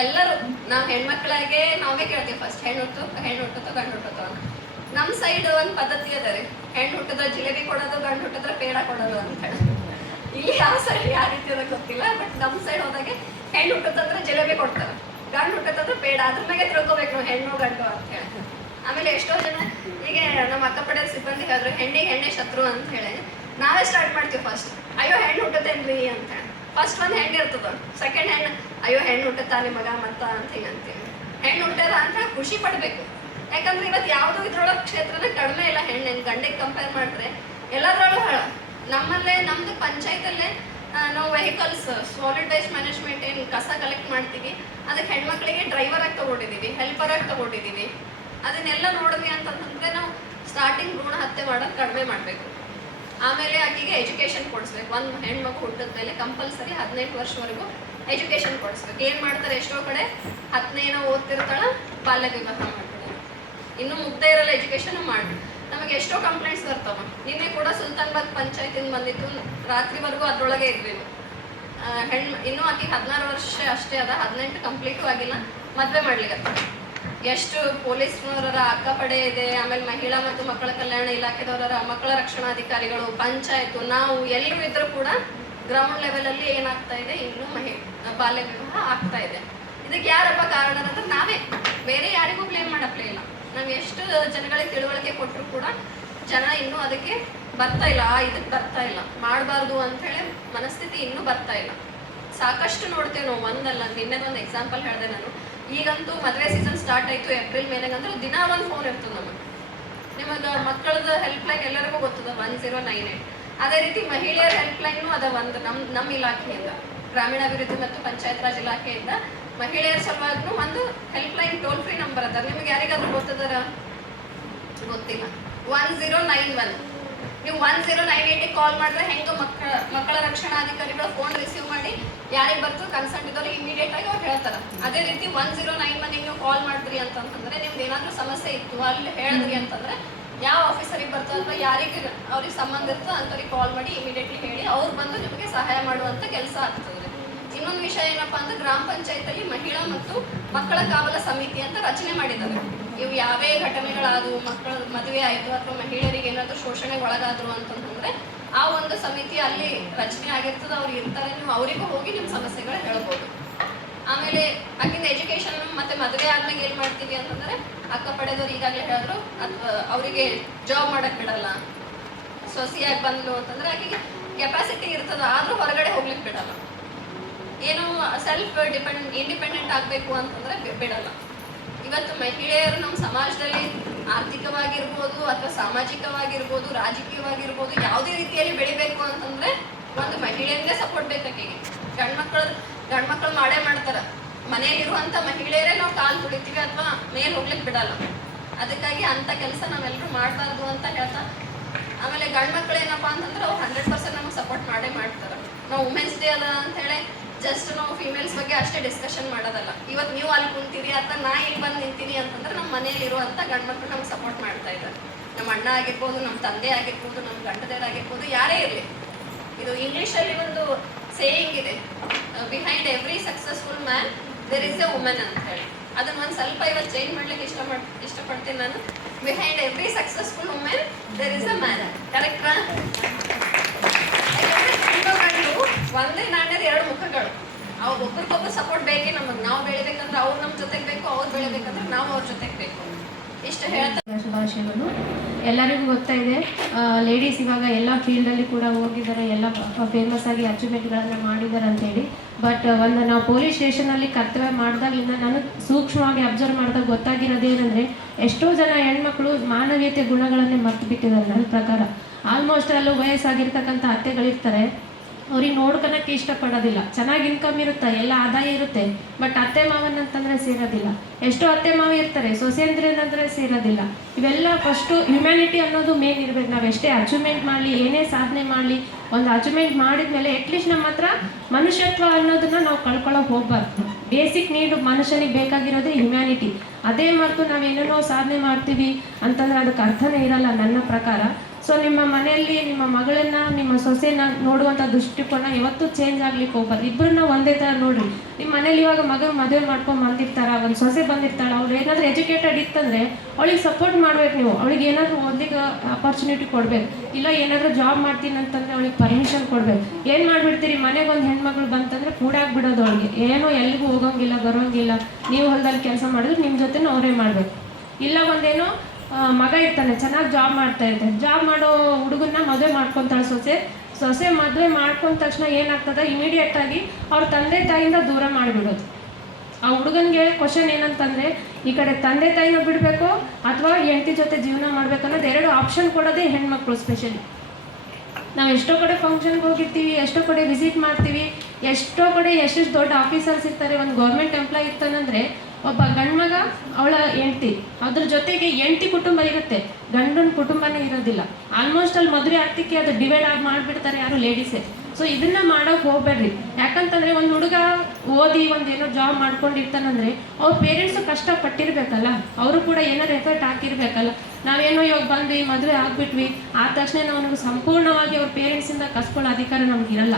ಎಲ್ಲರೂ ನಾವು ಹೆಣ್ಮಕ್ಳಿಗೆ ನಾವೇ ಕೇಳ್ತೀವಿ ಫಸ್ಟ್, ಹೆಣ್ಣು ಹುಟ್ಟುತ್ತೋ ಗಂಡು ಹುಟ್ಟುತ್ತೋ ಅಂತ. ನಮ್ಮ ಸೈಡ್ ಒಂದು ಪದ್ಧತಿ ಅದ ರೀ, ಹೆಣ್ಣು ಹುಟ್ಟಿದ್ರೆ ಜಿಲೇಬಿ ಕೊಡೋದು, ಗಂಡು ಹುಟ್ಟಿದ್ರೆ ಪೇಡ ಕೊಡೋದು ಅಂತ ಹೇಳಿ. ಇಲ್ಲಿ ಯಾವ ಸೈಡ್ ಯಾವ ರೀತಿ ಅದ ಗೊತ್ತಿಲ್ಲ, ಬಟ್ ನಮ್ಮ ಸೈಡ್ ಹೋದಾಗೆ ಹೆಣ್ಣು ಹುಟ್ಟುತ್ತಂದ್ರೆ ಜಿಲೇಬಿ ಕೊಡ್ತಾರೆ, ಗಂಡು ಹುಟ್ಟುತ್ತಂದ್ರೆ ಪೇಡ. ಅದ್ರ ಮೇಲೆ ತಿಳ್ಕೊಬೇಕು ನಾವು ಹೆಣ್ಣು ಗಂಡು ಅಂತ ಹೇಳಿ. ಆಮೇಲೆ ಎಷ್ಟೋ ಜನ ಈಗ ನಮ್ಮ ಅಕ್ಕಪಡೆ ಸಿಬ್ಬಂದಿ ಹೇಳಿದ್ರು ಹೆಣ್ಣೆ ಶತ್ರು ಅಂತ ಹೇಳಿ ನಾವೇ ಸ್ಟಾರ್ಟ್ ಮಾಡ್ತೀವಿ ಫಸ್ಟ್, ಅಯ್ಯೋ ಹೆಣ್ಣು ಹುಟ್ಟುತ್ತೇನ್ರಿ ಅಂತ ಹೇಳಿ. ಫಸ್ಟ್ ಒಂದು ಹೆಣ್ಣು ಇರ್ತದ, ಸೆಕೆಂಡ್ ಹೆಣ್ಣು ಅಯ್ಯೋ ಹೆಣ್ಣು ಹುಟ್ಟುತ್ತಾನೆ ಮಗ ಮತ್ತ ಅಂತ ಹಿಂಗೆ ಅಂತೀವಿ. ಹೆಣ್ಣು ಹುಟ್ಟದ ಅಂತ ಹೇಳಿ ಖುಷಿ ಪಡಬೇಕು. ಯಾಕಂದ್ರೆ ಇವತ್ತು ಯಾವುದು ಇದ್ರೊಳಗೆ ಕ್ಷೇತ್ರನೇ ಕಡಿಮೆ ಇಲ್ಲ, ಹೆಣ್ಣು ಗಂಡಿಗೆ ಕಂಪೇರ್ ಮಾಡಿದ್ರೆ ಎಲ್ಲದರಲ್ಲೂ ಹೇಳ. ನಮ್ಮಲ್ಲೇ ನಮ್ಮದು ಪಂಚಾಯತಲ್ಲೇ ನಾವು ವೆಹಿಕಲ್ಸ್ ಸಾಲಿಡ್ ವೇಸ್ಟ್ ಮ್ಯಾನೇಜ್ಮೆಂಟ್ ಏನು ಕಸ ಕಲೆಕ್ಟ್ ಮಾಡ್ತೀವಿ, ಅದಕ್ಕೆ ಹೆಣ್ಮಕ್ಳಿಗೆ ಡ್ರೈವರ್ ಆಗಿ ತೊಗೊಂಡಿದ್ದೀವಿ, ಹೆಲ್ಪರ್ ಆಗಿ ತೊಗೊಂಡಿದ್ದೀವಿ. ಅದನ್ನೆಲ್ಲ ನೋಡಿದ್ವಿ ಅಂತಂದರೆ ನಾವು ಸ್ಟಾರ್ಟಿಂಗ್ ಭ್ರೂಣ ಹತ್ಯೆ ಮಾಡೋದು ಕಡಿಮೆ ಮಾಡಬೇಕು. ಆಮೇಲೆ ಆಕೆಗೆ ಎಜುಕೇಷನ್ ಕೊಡಿಸ್ಬೇಕು. ಒಂದು ಹೆಣ್ಮಗು ಹುಟ್ಟಿದ ಮೇಲೆ ಕಂಪಲ್ಸರಿ 18 ವರ್ಷವರೆಗೂ ಎಜುಕೇಷನ್ ಕೊಡಿಸ್ಬೇಕು. ಏನು ಮಾಡ್ತಾರೆ ಎಷ್ಟೋ ಕಡೆ 10ನೇನೋ ಓದ್ತಿರ್ತಾಳೆ, ಬಾಲ್ಯ ವಿವಾಹ ಮಾಡ್ತಾರೆ, ಇನ್ನೂ ಮುಗ್ದೇ ಇರಲ್ಲ ಎಜುಕೇಷನ್ ಮಾಡಿ. ನಮಗೆ ಎಷ್ಟೋ ಕಂಪ್ಲೇಂಟ್ಸ್ ಬರ್ತಾವ. ನಿನ್ನೆ ಕೂಡ ಸುಲ್ತಾನ್ಬಾದ್ ಪಂಚಾಯತಿಂದ ಬಂದಿತ್ತು, ರಾತ್ರಿವರೆಗೂ ಅದರೊಳಗೆ ಇದ್ವಿ. ಇನ್ನೂ ಆಕೆಗೆ 16 ವರ್ಷ ಅಷ್ಟೇ ಅದ, 18 ಕಂಪ್ಲೀಟೂ ಆಗಿಲ್ಲ, ಮದುವೆ ಮಾಡ್ಲಿಕ್ಕೆ. ಎಷ್ಟು ಪೊಲೀಸ್ನವರ ಅಕ್ಕಪಡೆ ಇದೆ, ಆಮೇಲೆ ಮಹಿಳಾ ಮತ್ತು ಮಕ್ಕಳ ಕಲ್ಯಾಣ ಇಲಾಖೆದವರ, ಮಕ್ಕಳ ರಕ್ಷಣಾಧಿಕಾರಿಗಳು, ಪಂಚಾಯತು, ನಾವು ಎಲ್ಲರೂ ಇದ್ರೂ ಕೂಡ ಗ್ರೌಂಡ್ ಲೆವೆಲಲ್ಲಿ ಏನಾಗ್ತಾ ಇದೆ, ಇನ್ನೂ ಬಾಲ್ಯ ವಿವಾಹ ಆಗ್ತಾ ಇದೆ. ಇದಕ್ಕೆ ಯಾರಪ್ಪ ಕಾರಣ ಅಂದ್ರೆ ನಾವೇ, ಬೇರೆ ಯಾರಿಗೂ ಬ್ಲೇಮ್ ಮಾಡಪ್ಲೇ ಇಲ್ಲ. ನಾವು ಎಷ್ಟು ಜನಗಳಿಗೆ ತಿಳುವಳಿಕೆ ಕೊಟ್ಟರು ಕೂಡ ಜನ ಇನ್ನೂ ಅದಕ್ಕೆ ಬರ್ತಾ ಇಲ್ಲ, ಇದಕ್ಕೆ ಬರ್ತಾ ಇಲ್ಲ, ಮಾಡಬಾರ್ದು ಅಂಥೇಳಿ ಮನಸ್ಥಿತಿ ಇನ್ನೂ ಬರ್ತಾ ಇಲ್ಲ. ಸಾಕಷ್ಟು ನೋಡ್ತೇವೆ ನಾವು, ಒಂದಲ್ಲ ನಿನ್ನೆದೊಂದು ಎಕ್ಸಾಂಪಲ್ ಹೇಳಿದೆ ನಾನು. ಈಗಂತೂ ಮದುವೆ ಸೀಸನ್ ಸ್ಟಾರ್ಟ್ ಆಯಿತು ಏಪ್ರಿಲ್ ಮೇಲೆಗಂದ್ರೆ ದಿನ ಒಂದು ಫೋನ್ ಇರ್ತದೆ ನಮಗೆ. ನಿಮಗೆ ಮಕ್ಕಳದ ಹೆಲ್ಪ್ಲೈನ್ ಎಲ್ಲರಿಗೂ ಗೊತ್ತದ 1098. ಅದೇ ರೀತಿ ಮಹಿಳೆಯರ ಹೆಲ್ಪ್ಲೈನು ಅದ ಒಂದು ನಮ್ಮ ಇಲಾಖೆಯಿಂದ, ಗ್ರಾಮೀಣಾಭಿವೃದ್ಧಿ ಮತ್ತು ಪಂಚಾಯತ್ ರಾಜ್ ಇಲಾಖೆಯಿಂದ ಮಹಿಳೆಯರ ಸಲುವಾಗಿ ಒಂದು ಹೆಲ್ಪ್ಲೈನ್ ಟೋಲ್ ಫ್ರೀ ನಂಬರ್ ಅದ. ನಿಮ್ಗೆ ಯಾರಿಗಾದ್ರೂ ಗೊತ್ತದರ ಗೊತ್ತಿಲ್ಲ, 1091. ನೀವು 1098ಗೆ ಕಾಲ್ ಮಾಡಿದ್ರೆ ಹೆಂಗೆ ಮಕ್ಕಳ ರಕ್ಷಣಾಧಿಕಾರಿಗಳು ಫೋನ್ ರಿಸೀವ್ ಮಾಡಿ ಯಾರಿಗೆ ಬರ್ತು ಕನ್ಸರ್ಟ್ ಇದ್ದವ್ರಿಗೆ ಇಮಿಡಿಯೇಟ್ ಆಗಿ ಅವ್ರು ಹೇಳ್ತಾರೆ. ಅದೇ ರೀತಿ 1091ಗೆ ನೀವು ಕಾಲ್ ಮಾಡಿದ್ರಿ ಅಂತಂತಂದ್ರೆ ನಿಮ್ದು ಏನಾದರೂ ಸಮಸ್ಯೆ ಇತ್ತು ಅಲ್ಲಿ ಹೇಳಿದ್ರಿ ಅಂತಂದ್ರೆ ಯಾವ ಆಫೀಸರಿಗೆ ಬರ್ತದೆ ಅಥವಾ ಯಾರಿಗೆ ಅವ್ರಿಗೆ ಸಂಬಂಧ ಇರ್ತೋ ಅಂಥವ್ರಿಗೆ ಕಾಲ್ ಮಾಡಿ ಇಮಿಡಿಯೇಟ್ಲಿ ಹೇಳಿ ಅವ್ರು ಬಂದು ನಿಮಗೆ ಸಹಾಯ ಮಾಡುವಂಥ ಕೆಲಸ ಆಗ್ತದೆ. ಇನ್ನೊಂದು ವಿಷಯ ಏನಪ್ಪಾ ಅಂದ್ರೆ ಗ್ರಾಮ ಪಂಚಾಯತಲ್ಲಿ ಮಹಿಳಾ ಮತ್ತು ಮಕ್ಕಳ ಕಾವಲ ಸಮಿತಿ ಅಂತ ರಚನೆ ಮಾಡಿದ್ದಾರೆ. ಇವು ಯಾವೇ ಘಟನೆಗಳಾದವು, ಮಕ್ಕಳ ಮದುವೆ ಆಯಿತು ಅಥವಾ ಮಹಿಳೆಯರಿಗೆ ಏನಾದರೂ ಶೋಷಣೆಗೆ ಒಳಗಾದ್ರು ಅಂತಂದ್ರೆ ಆ ಒಂದು ಸಮಿತಿ ಅಲ್ಲಿ ರಚನೆ ಆಗಿರ್ತದೆ, ಅವ್ರು ಇರ್ತಾರೆ. ನೀವು ಅವರಿಗೂ ಹೋಗಿ ನಿಮ್ಮ ಸಮಸ್ಯೆಗಳು ಹೇಳ್ಬೋದು. ಆಮೇಲೆ ಆಗಿಂದ ಎಜುಕೇಷನ್ ಮತ್ತೆ ಮದುವೆ ಆದ್ಮೇಲೆ ಏನು ಮಾಡ್ತೀವಿ ಅಂತಂದ್ರೆ ಅಕ್ಕಪಡೆದವ್ರು ಈಗಾಗಲೇ ಹೇಳಿದ್ರು, ಅಥವಾ ಅವರಿಗೆ ಜಾಬ್ ಮಾಡಕ್ ಬಿಡಲ್ಲ. ಸೊಸಿಯಾಗಿ ಬಂದ್ಲು ಅಂತಂದ್ರೆ ಆಕೆಗೆ ಕೆಪಾಸಿಟಿ ಇರ್ತದ, ಆದ್ರೂ ಹೊರಗಡೆ ಹೋಗ್ಲಿಕ್ಕೆ ಬಿಡಲ್ಲ. ಏನೋ ಸೆಲ್ಫ್ ಇಂಡಿಪೆಂಡೆಂಟ್ ಆಗಬೇಕು ಅಂತಂದ್ರೆ ಬಿಡಲ್ಲ. ಇವತ್ತು ಮಹಿಳೆಯರು ನಮ್ಮ ಸಮಾಜದಲ್ಲಿ ಆರ್ಥಿಕವಾಗಿರ್ಬೋದು ಅಥವಾ ಸಾಮಾಜಿಕವಾಗಿರ್ಬೋದು, ರಾಜಕೀಯವಾಗಿರ್ಬೋದು, ಯಾವುದೇ ರೀತಿಯಲ್ಲಿ ಬೆಳಿಬೇಕು ಅಂತಂದ್ರೆ ಒಂದು ಮಹಿಳೆಯನ್ನೇ ಸಪೋರ್ಟ್ ಬೇಕಾಕೆಗೆ. ಗಂಡ್ಮಕ್ಳು ಮಾಡೇ ಮಾಡ್ತಾರ. ಮನೆಯಲ್ಲಿರುವಂಥ ಮಹಿಳೆಯರೇ ನಾವು ಕಾಲು ತುಳಿತೀವಿ ಅಥವಾ ಮೇಲೆ ಹೋಗ್ಲಿಕ್ಕೆ ಬಿಡಲ್ಲ. ಅದಕ್ಕಾಗಿ ಅಂಥ ಕೆಲಸ ನಾವೆಲ್ಲರೂ ಮಾಡಬಾರ್ದು ಅಂತ ಹೇಳ್ತಾ, ಆಮೇಲೆ ಗಂಡ್ಮಕ್ಳು ಏನಪ್ಪ ಅಂತಂದ್ರೆ ಅವ್ರು 100% ನಮಗೆ ಸಪೋರ್ಟ್ ಮಾಡೇ ಮಾಡ್ತಾರೆ. ನಾವು ವುಮೆನ್ಸ್ ಡೇ ಅದ ಅಂಥೇಳಿ ಜಸ್ಟ್ ನಾವು ಫೀಮೇಲ್ಸ್ ಬಗ್ಗೆ ಅಷ್ಟೇ ಡಿಸ್ಕಷನ್ ಮಾಡೋದಲ್ಲ. ಇವತ್ತು ನೀವು ಅಲ್ಲಿ ಕುಂತೀರಿ ಅಥವಾ ನಾ ಇಲ್ಲಿ ಬಂದು ನಿಂತೀನಿ ಅಂತಂದ್ರೆ ನಮ್ಮ ಮನೆಯಲ್ಲಿರುವಂಥ ಗಂಡ್ಮಕ್ಳು ನಮ್ಗೆ ಸಪೋರ್ಟ್ ಮಾಡ್ತಾ ಇದ್ದಾರೆ. ನಮ್ಮ ಅಣ್ಣ ಆಗಿರ್ಬೋದು, ನಮ್ಮ ತಂದೆ ಆಗಿರ್ಬೋದು, ನಮ್ಮ ಗಂಡದೇರಾಗಿರ್ಬೋದು, ಯಾರೇ ಇರಲಿ. ಇದು ಇಂಗ್ಲೀಷಲ್ಲಿ ಒಂದು ಸೇಯಿಂಗ್ ಇದೆ, behind every successful man there is a women ಅಂತ ಹೇಳಿ. ಅದನ್ನ ಒಂದು ಸ್ವಲ್ಪ ಇವತ್ತು ಚೇಂಜ್ ಮಾಡ್ಲಿಕ್ಕೆ ಇಷ್ಟಪಡ್ತೀನಿ ನಾನು. Behind every successful women there is a man. ಕರೆಕ್ಟ್ರಾ? ಗಂಡು ಒಂದೇ ನಾಣ್ಯದ ಎರಡು ಮುಖಗಳು. ಅವ್ರು ಒಬ್ರಿಗೊಬ್ರು ಸಪೋರ್ಟ್ ಬೇಕೇ ನಮಗೆ. ನಾವು ಬೆಳಿಬೇಕಂದ್ರೆ ಅವ್ರು ನಮ್ಮ ಜೊತೆಗೆ ಬೇಕು, ಅವ್ರು ಬೆಳಿಬೇಕಂದ್ರೆ ನಾವು ಅವ್ರ ಜೊತೆಗೆ ಬೇಕು. ಇಷ್ಟು ಹೇಳ್ತಾ ಶುಭಾಶಯಗಳು. ಎಲ್ಲರಿಗೂ ಗೊತ್ತಾ ಇದೆ, ಲೇಡೀಸ್ ಇವಾಗ ಎಲ್ಲ ಫೀಲ್ಡಲ್ಲಿ ಕೂಡ ಹೋಗಿದ್ದಾರೆ, ಎಲ್ಲ ಫೇಮಸ್ ಆಗಿ ಅಚೀವ್ಮೆಂಟ್ಗಳನ್ನು ಮಾಡಿದ್ದಾರೆ ಅಂತೇಳಿ. ಬಟ್ ನಾವು ಪೊಲೀಸ್ ಸ್ಟೇಷನಲ್ಲಿ ಕರ್ತವ್ಯ ಮಾಡಿದಾಗಲಿಂದ ನಾನು ಸೂಕ್ಷ್ಮವಾಗಿ ಅಬ್ಸರ್ವ್ ಮಾಡಿದಾಗ ಗೊತ್ತಾಗಿರೋದೇನೆಂದರೆ, ಎಷ್ಟೋ ಜನ ಹೆಣ್ಮಕ್ಳು ಮಾನವೀಯತೆ ಗುಣಗಳನ್ನೇ ಮರ್ತು ಬಿಟ್ಟಿದ್ದಾರೆ. ನನ್ನ ಪ್ರಕಾರ ಆಲ್ಮೋಸ್ಟ್ ಅಲ್ಲೂ ವಯಸ್ಸಾಗಿರ್ತಕ್ಕಂಥ ಅತ್ತೆಗಳಿರ್ತಾರೆ, ಅವ್ರಿಗೆ ನೋಡ್ಕೊಳಕ್ಕೆ ಇಷ್ಟಪಡೋದಿಲ್ಲ. ಚೆನ್ನಾಗಿ ಇನ್ಕಮ್ ಇರುತ್ತೆ, ಎಲ್ಲ ಆದಾಯ ಇರುತ್ತೆ, ಬಟ್ ಅತ್ತೆ ಮಾವನಂತಂದರೆ ಸೇರೋದಿಲ್ಲ. ಎಷ್ಟೋ ಅತ್ತೆ ಮಾವ ಇರ್ತಾರೆ, ಸೊಸೆಂದ್ರಂದ್ರೆ ಸೇರೋದಿಲ್ಲ. ಇವೆಲ್ಲ ಫಸ್ಟು ಹ್ಯುಮ್ಯಾನಿಟಿ ಅನ್ನೋದು ಮೇನ್ ಇರಬೇಕು. ನಾವು ಎಷ್ಟೇ ಅಚೀವ್ಮೆಂಟ್ ಮಾಡಲಿ, ಏನೇ ಸಾಧನೆ ಮಾಡಲಿ, ಒಂದು ಅಚೀವ್ಮೆಂಟ್ ಮಾಡಿದ ಮೇಲೆ ಅಟ್ಲೀಸ್ಟ್ ನಮ್ಮ ಹತ್ರ ಮನುಷ್ಯತ್ವ ಅನ್ನೋದನ್ನ ನಾವು ಕಳ್ಕೊಳ್ಳೋಕೆ ಹೋಗ್ಬಾರ್ದು. ಬೇಸಿಕ್ ನೀಡ್ ಮನುಷ್ಯನಿಗೆ ಬೇಕಾಗಿರೋದೇ ಹ್ಯುಮ್ಯಾನಿಟಿ. ಅದೇ ಮರೆತು ನಾವೇನೇನೋ ಸಾಧನೆ ಮಾಡ್ತೀವಿ ಅಂತಂದರೆ ಅದಕ್ಕೆ ಅರ್ಥನೇ ಇರಲ್ಲ ನನ್ನ ಪ್ರಕಾರ. ಸೊ ನಿಮ್ಮ ಮನೆಯಲ್ಲಿ ನಿಮ್ಮ ಮಗಳನ್ನ, ನಿಮ್ಮ ಸೊಸೆನ ನೋಡುವಂಥ ದೃಷ್ಟಿಕೋನ ಯಾವತ್ತೂ ಚೇಂಜ್ ಆಗ್ಲಿಕ್ಕೆ ಹೋಗ್ಬಾರ್ದು. ಇಬ್ಬರನ್ನ ಒಂದೇ ಥರ ನೋಡ್ರಿ. ನಿಮ್ಮ ಮನೇಲಿ ಇವಾಗ ಮಗ ಮದುವೆ ಮಾಡ್ಕೊಂಡು ಬಂದಿರ್ತಾರ, ಒಂದು ಸೊಸೆ ಬಂದಿರ್ತಾಳೆ, ಅವ್ಳು ಏನಾದರೂ ಎಜುಕೇಟೆಡ್ ಇತ್ತಂದರೆ ಅವಳಿಗೆ ಸಪೋರ್ಟ್ ಮಾಡ್ಬೇಕು ನೀವು. ಅವಳಿಗೆ ಏನಾದರೂ ಓದಲಿಕ್ಕೆ ಅಪರ್ಚುನಿಟಿ ಕೊಡ್ಬೇಕು, ಇಲ್ಲ ಏನಾದರೂ ಜಾಬ್ ಮಾಡ್ತೀನಿ ಅಂತಂದರೆ ಅವಳಿಗೆ ಪರ್ಮಿಷನ್ ಕೊಡ್ಬೇಕು. ಏನು ಮಾಡಿಬಿಡ್ತೀರಿ, ಮನೆಗೆ ಒಂದು ಹೆಣ್ಮಕ್ಳು ಬಂತಂದರೆ ಕೂಡಾಗ್ಬಿಡೋದು ಅವಳಿಗೆ. ಏನೋ ಎಲ್ಲಿಗೂ ಹೋಗೋಂಗಿಲ್ಲ, ಬರೋಂಗಿಲ್ಲ. ನೀವು ಹೊಲದಲ್ಲಿ ಕೆಲಸ ಮಾಡಿದ್ರೆ ನಿಮ್ಮ ಜೊತೆ ಅವರೇ ಮಾಡಬೇಕು. ಇಲ್ಲ ಒಂದೇನೋ ಮಗ ಇರ್ತಾನೆ, ಚೆನ್ನಾಗಿ ಜಾಬ್ ಮಾಡ್ತಾ ಇರ್ತಾನೆ, ಜಾಬ್ ಮಾಡೋ ಹುಡುಗನ್ನ ಮದುವೆ ಮಾಡ್ಕೊತಾಳೆ ಸೊಸೆ ಮದುವೆ ಮಾಡ್ಕೊಂಡ ತಕ್ಷಣ ಏನಾಗ್ತದೆ, ಇಮಿಡಿಯೇಟಾಗಿ ಅವ್ರ ತಂದೆ ತಾಯಿಯಿಂದ ದೂರ ಮಾಡಿಬಿಡೋದು. ಆ ಹುಡುಗನಿಗೆ ಕ್ವಶನ್ ಏನಂತಂದರೆ, ಈ ಕಡೆ ತಂದೆ ತಾಯಿನ ಬಿಡಬೇಕು ಅಥವಾ ಹೆಂಡತಿ ಜೊತೆ ಜೀವನ ಮಾಡಬೇಕು ಅನ್ನೋದು ಎರಡು ಆಪ್ಷನ್ ಕೊಡೋದೇ ಹೆಣ್ಮಕ್ಳು. ಸ್ಪೆಷಲಿ ನಾವು ಎಷ್ಟೋ ಕಡೆ ಫಂಕ್ಷನ್ಗೆ ಹೋಗಿರ್ತೀವಿ, ಎಷ್ಟೋ ಕಡೆ ವಿಸಿಟ್ ಮಾಡ್ತೀವಿ, ಎಷ್ಟೋ ಕಡೆ ಎಷ್ಟೆಷ್ಟು ದೊಡ್ಡ ಆಫೀಸರ್ಸ್ ಇರ್ತಾರೆ. ಒಂದು ಗೌರ್ಮೆಂಟ್ ಎಂಪ್ಲಾಯ್ ಇರ್ತಾನಂದರೆ ಒಬ್ಬ ಗಂಡ್ಮಗ, ಅವಳ ಹೆಂಡ್ತಿ, ಅದ್ರ ಜೊತೆಗೆ ಹೆಂಡ್ತಿ ಕುಟುಂಬ ಇರುತ್ತೆ, ಗಂಡನ ಕುಟುಂಬನೇ ಇರೋದಿಲ್ಲ. ಆಲ್ಮೋಸ್ಟ್ ಅಲ್ಲಿ ಮದುವೆ ಆಗ್ತಿಕ್ಕೆ ಅದು ಡಿವೈಡ್ ಆಗಿ ಮಾಡಿಬಿಡ್ತಾರೆ ಯಾರು ಲೇಡೀಸೇ. ಸೊ ಇದನ್ನ ಮಾಡೋಕೆ ಹೋಗ್ಬೇಡ್ರಿ. ಯಾಕಂತಂದರೆ ಒಂದು ಹುಡುಗ ಓದಿ ಒಂದೇನೋ ಜಾಬ್ ಮಾಡ್ಕೊಂಡಿರ್ತಾನಂದರೆ ಅವ್ರ ಪೇರೆಂಟ್ಸು ಕಷ್ಟಪಟ್ಟಿರ್ಬೇಕಲ್ಲ, ಅವರು ಕೂಡ ಏನಾರು ಎಫರ್ಟ್ ಹಾಕಿರ್ಬೇಕಲ್ಲ. ನಾವೇನೋ ಇವಾಗ ಬಂದ್ವಿ, ಮದುವೆ ಆಗ್ಬಿಟ್ವಿ, ಆದ ತಕ್ಷಣ ನಾವು ಸಂಪೂರ್ಣವಾಗಿ ಅವ್ರ ಪೇರೆಂಟ್ಸಿಂದ ಕಸ್ಕೊಳ್ಳೋ ಅಧಿಕಾರ ನಮಗಿರಲ್ಲ.